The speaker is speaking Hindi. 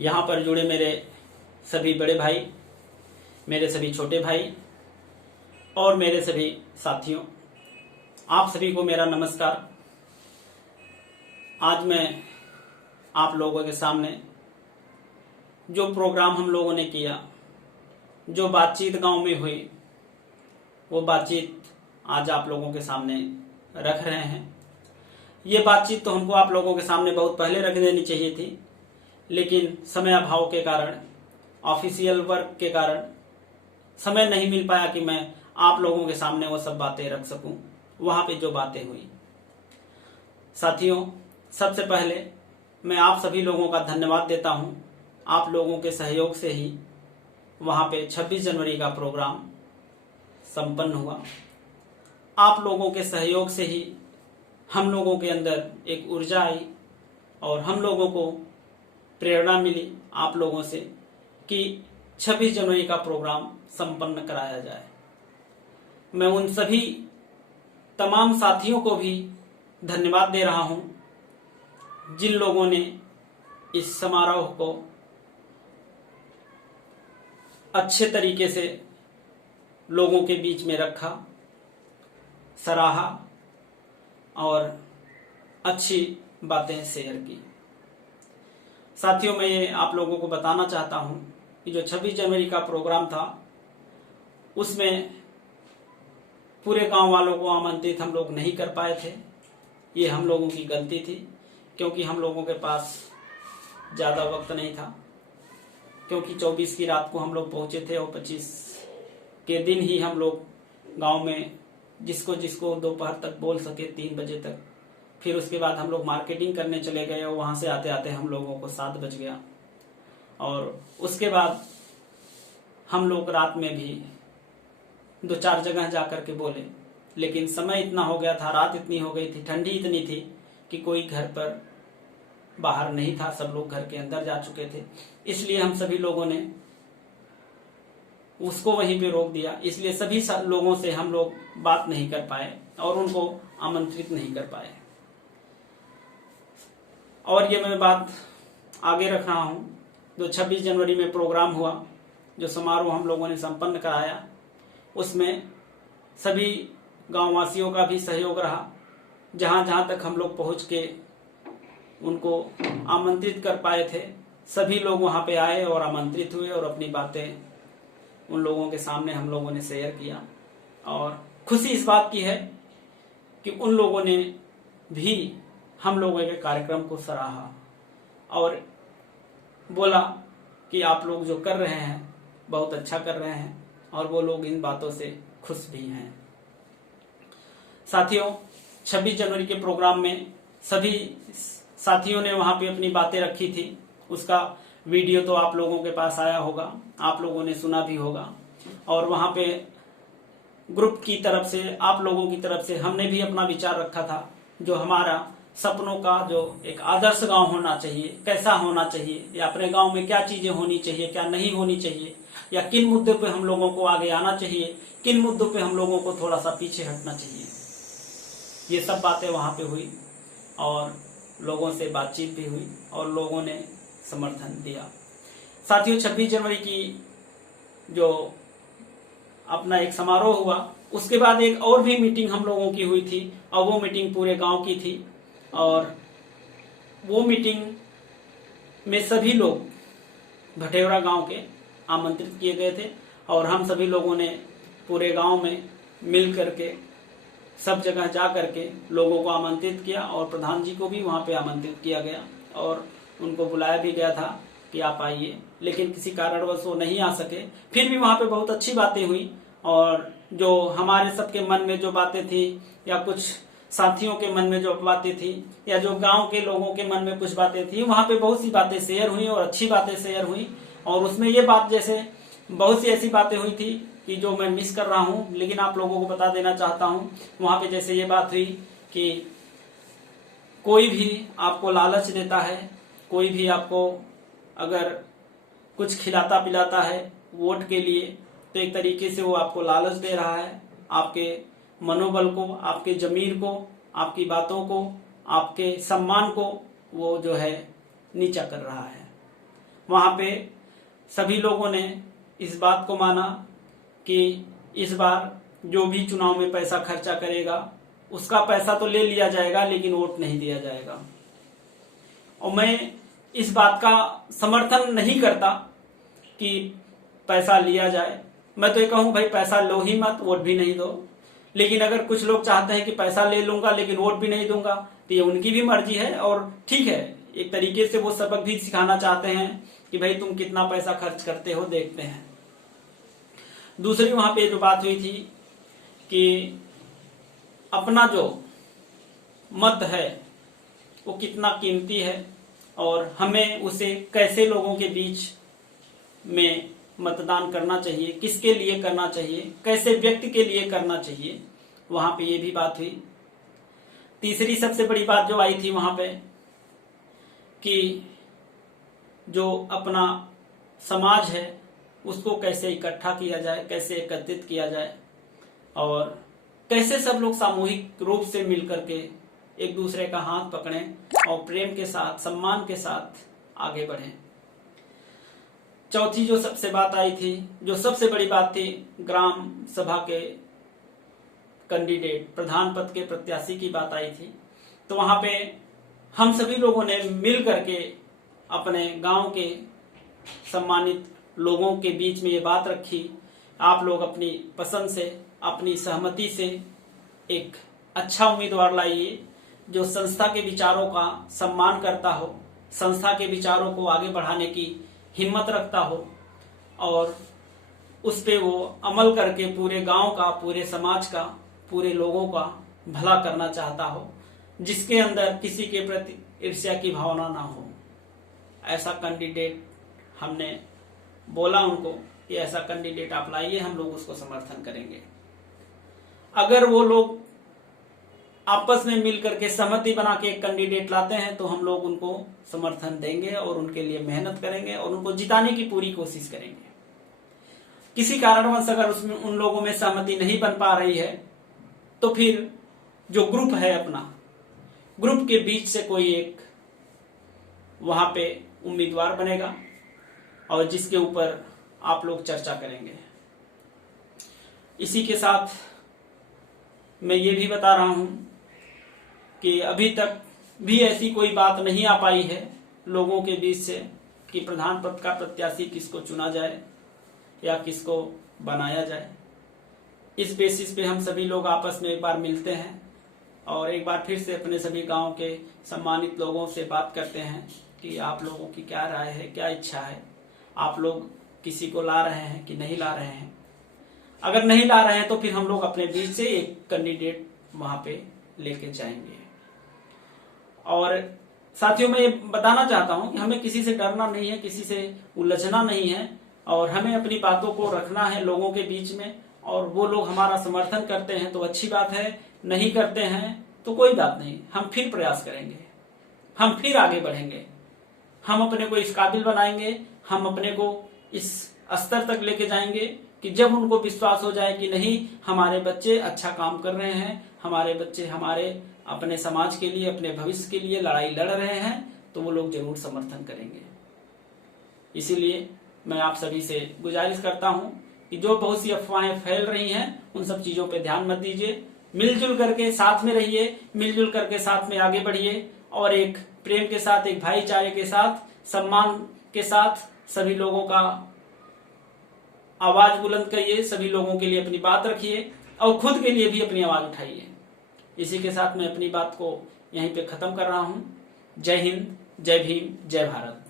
यहाँ पर जुड़े मेरे सभी बड़े भाई, मेरे सभी छोटे भाई और मेरे सभी साथियों, आप सभी को मेरा नमस्कार। आज मैं आप लोगों के सामने जो प्रोग्राम हम लोगों ने किया, जो बातचीत गांव में हुई, वो बातचीत आज आप लोगों के सामने रख रहे हैं। ये बातचीत तो हमको आप लोगों के सामने बहुत पहले रख देनी चाहिए थी, लेकिन समय अभाव के कारण, ऑफिशियल वर्क के कारण समय नहीं मिल पाया कि मैं आप लोगों के सामने वो सब बातें रख सकूं। वहां पे जो बातें हुई, साथियों, सबसे पहले मैं आप सभी लोगों का धन्यवाद देता हूं। आप लोगों के सहयोग से ही वहां पे 26 जनवरी का प्रोग्राम संपन्न हुआ। आप लोगों के सहयोग से ही हम लोगों के अंदर एक ऊर्जा आई और हम लोगों को प्रेरणा मिली आप लोगों से कि 26 जनवरी का प्रोग्राम संपन्न कराया जाए। मैं उन सभी तमाम साथियों को भी धन्यवाद दे रहा हूं जिन लोगों ने इस समारोह को अच्छे तरीके से लोगों के बीच में रखा, सराहा और अच्छी बातें शेयर की। साथियों, मैं ये आप लोगों को बताना चाहता हूं कि जो 26 जनवरी का प्रोग्राम था, उसमें पूरे गांव वालों को आमंत्रित हम लोग नहीं कर पाए थे। ये हम लोगों की गलती थी, क्योंकि हम लोगों के पास ज़्यादा वक्त नहीं था। क्योंकि 24 की रात को हम लोग पहुंचे थे और 25 के दिन ही हम लोग गांव में जिसको जिसको दोपहर तक बोल सके 3 बजे तक। फिर उसके बाद हम लोग मार्केटिंग करने चले गए और वहां से आते आते हम लोगों को 7 बज गया। और उसके बाद हम लोग रात में भी 2-4 जगह जा कर के बोले, लेकिन समय इतना हो गया था, रात इतनी हो गई थी, ठंडी इतनी थी कि कोई घर पर बाहर नहीं था, सब लोग घर के अंदर जा चुके थे। इसलिए हम सभी लोगों ने उसको वहीं पे रोक दिया। इसलिए सभी लोगों से हम लोग बात नहीं कर पाए और उनको आमंत्रित नहीं कर पाए। और ये मैं बात आगे रख रहा हूं। जो 26 जनवरी में प्रोग्राम हुआ, जो समारोह हम लोगों ने संपन्न कराया, उसमें सभी गांववासियों का भी सहयोग रहा। जहां जहां तक हम लोग पहुंच के उनको आमंत्रित कर पाए थे, सभी लोग वहां पे आए और आमंत्रित हुए और अपनी बातें उन लोगों के सामने हम लोगों ने शेयर किया। और खुशी इस बात की है कि उन लोगों ने भी हम लोगों के कार्यक्रम को सराहा और बोला कि आप लोग जो कर रहे हैं बहुत अच्छा कर रहे हैं, और वो लोग इन बातों से खुश भी हैं। साथियों, 26 जनवरी के प्रोग्राम में सभी साथियों ने वहां पे अपनी बातें रखी थी। उसका वीडियो तो आप लोगों के पास आया होगा, आप लोगों ने सुना भी होगा। और वहां पे ग्रुप की तरफ से, आप लोगों की तरफ से हमने भी अपना विचार रखा था, जो हमारा सपनों का जो एक आदर्श गांव होना चाहिए, कैसा होना चाहिए, या अपने गांव में क्या चीजें होनी चाहिए, क्या नहीं होनी चाहिए, या किन मुद्दों पे हम लोगों को आगे आना चाहिए, किन मुद्दों पे हम लोगों को थोड़ा सा पीछे हटना चाहिए। ये सब बातें वहां पे हुई और लोगों से बातचीत भी हुई और लोगों ने समर्थन दिया। साथियों, 26 जनवरी की जो अपना एक समारोह हुआ, उसके बाद एक और भी मीटिंग हम लोगों की हुई थी, और वो मीटिंग पूरे गांव की थी। और वो मीटिंग में सभी लोग भटेवरा गांव के आमंत्रित किए गए थे और हम सभी लोगों ने पूरे गांव में मिल करके सब जगह जा करके लोगों को आमंत्रित किया और प्रधान जी को भी वहां पे आमंत्रित किया गया और उनको बुलाया भी गया था कि आप आइए, लेकिन किसी कारणवश वो नहीं आ सके। फिर भी वहां पे बहुत अच्छी बातें हुई और जो हमारे सबके मन में जो बातें थी, या कुछ साथियों के मन में जो बातें थी, या जो गांव के लोगों के मन में कुछ बातें थी, वहां पे बहुत सी बातें शेयर हुई और अच्छी बातें शेयर हुई। और उसमें ये बात, जैसे बहुत सी ऐसी बातें हुई थी कि जो मैं मिस कर रहा हूं, लेकिन आप लोगों को बता देना चाहता हूं। वहां पे जैसे ये बात हुई कि कोई भी आपको लालच देता है, कोई भी आपको अगर कुछ खिलाता पिलाता है वोट के लिए, तो एक तरीके से वो आपको लालच दे रहा है, आपके मनोबल को, आपके जमीर को, आपकी बातों को, आपके सम्मान को वो जो है नीचा कर रहा है। वहां पे सभी लोगों ने इस बात को माना कि इस बार जो भी चुनाव में पैसा खर्चा करेगा उसका पैसा तो ले लिया जाएगा, लेकिन वोट नहीं दिया जाएगा। और मैं इस बात का समर्थन नहीं करता कि पैसा लिया जाए। मैं तो ये कहूं भाई पैसा लो ही मत, वोट भी नहीं दो। लेकिन अगर कुछ लोग चाहते हैं कि पैसा ले लूंगा लेकिन वोट भी नहीं दूंगा, तो ये उनकी भी मर्जी है और ठीक है। एक तरीके से वो सबक भी सिखाना चाहते हैं कि भाई तुम कितना पैसा खर्च करते हो, देखते हैं। दूसरी वहां पे जो बात हुई थी कि अपना जो मत है वो कितना कीमती है और हमें उसे कैसे लोगों के बीच में मतदान करना चाहिए, किसके लिए करना चाहिए, कैसे व्यक्ति के लिए करना चाहिए, वहां पे ये भी बात हुई। तीसरी सबसे बड़ी बात जो आई थी वहां पे कि जो अपना समाज है उसको कैसे इकट्ठा किया जाए, कैसे एकत्रित किया जाए और कैसे सब लोग सामूहिक रूप से मिलकर के एक दूसरे का हाथ पकड़ें और प्रेम के साथ, सम्मान के साथ आगे बढ़ें। चौथी जो सबसे बात आई थी, जो सबसे बड़ी बात थी, ग्राम सभा के कैंडिडेट, प्रधान पद के प्रत्याशी की बात आई थी। तो वहां पे हम सभी लोगों ने मिल करके अपने गांव के सम्मानित लोगों के बीच में ये बात रखी, आप लोग अपनी पसंद से, अपनी सहमति से एक अच्छा उम्मीदवार लाइए जो संस्था के विचारों का सम्मान करता हो, संस्था के विचारों को आगे बढ़ाने की हिम्मत रखता हो और उस पे वो अमल करके पूरे गांव का, पूरे समाज का, पूरे लोगों का भला करना चाहता हो, जिसके अंदर किसी के प्रति ईर्ष्या की भावना ना हो। ऐसा कैंडिडेट हमने बोला उनको कि ऐसा कैंडिडेट आप लाइए, हम लोग उसको समर्थन करेंगे। अगर वो लोग आपस में मिलकर के सहमति बना के एक कैंडिडेट लाते हैं तो हम लोग उनको समर्थन देंगे और उनके लिए मेहनत करेंगे और उनको जिताने की पूरी कोशिश करेंगे। किसी कारणवश अगर उसमें उन लोगों में सहमति नहीं बन पा रही है तो फिर जो ग्रुप है अपना, ग्रुप के बीच से कोई एक वहां पे उम्मीदवार बनेगा और जिसके ऊपर आप लोग चर्चा करेंगे। इसी के साथ मैं ये भी बता रहा हूं कि अभी तक भी ऐसी कोई बात नहीं आ पाई है लोगों के बीच से कि प्रधान पद का प्रत्याशी किसको चुना जाए या किसको बनाया जाए। इस बेसिस पे हम सभी लोग आपस में एक बार मिलते हैं और एक बार फिर से अपने सभी गांव के सम्मानित लोगों से बात करते हैं कि आप लोगों की क्या राय है, क्या इच्छा है, आप लोग किसी को ला रहे हैं कि नहीं ला रहे हैं। अगर नहीं ला रहे हैं तो फिर हम लोग अपने बीच से एक कैंडिडेट वहां पे लेके जाएंगे। और साथियों मैं ये बताना चाहता हूं कि हमें किसी से डरना नहीं है, किसी से उलझना नहीं है और हमें अपनी बातों को रखना है लोगों के बीच में। और वो लोग हमारा समर्थन करते हैं तो अच्छी बात है, नहीं करते हैं तो कोई बात नहीं, हम फिर प्रयास करेंगे, हम फिर आगे बढ़ेंगे, हम अपने को इस काबिल बनाएंगे, हम अपने को इस स्तर तक लेके जाएंगे कि जब उनको विश्वास हो जाए कि नहीं हमारे बच्चे अच्छा काम कर रहे हैं, हमारे बच्चे हमारे अपने समाज के लिए, अपने भविष्य के लिए लड़ाई लड़ रहे हैं, तो वो लोग जरूर समर्थन करेंगे। इसीलिए मैं आप सभी से गुजारिश करता हूं कि जो बहुत सी अफवाहें फैल रही हैं उन सब चीजों पे ध्यान मत दीजिए, मिलजुल करके साथ में रहिए, मिलजुल करके साथ में आगे बढ़िए और एक प्रेम के साथ, एक भाईचारे के साथ, सम्मान के साथ सभी लोगों का आवाज बुलंद करिए, सभी लोगों के लिए अपनी बात रखिए और खुद के लिए भी अपनी आवाज उठाइए। इसी के साथ मैं अपनी बात को यहीं पे खत्म कर रहा हूं। जय हिंद, जय भीम, जय भारत।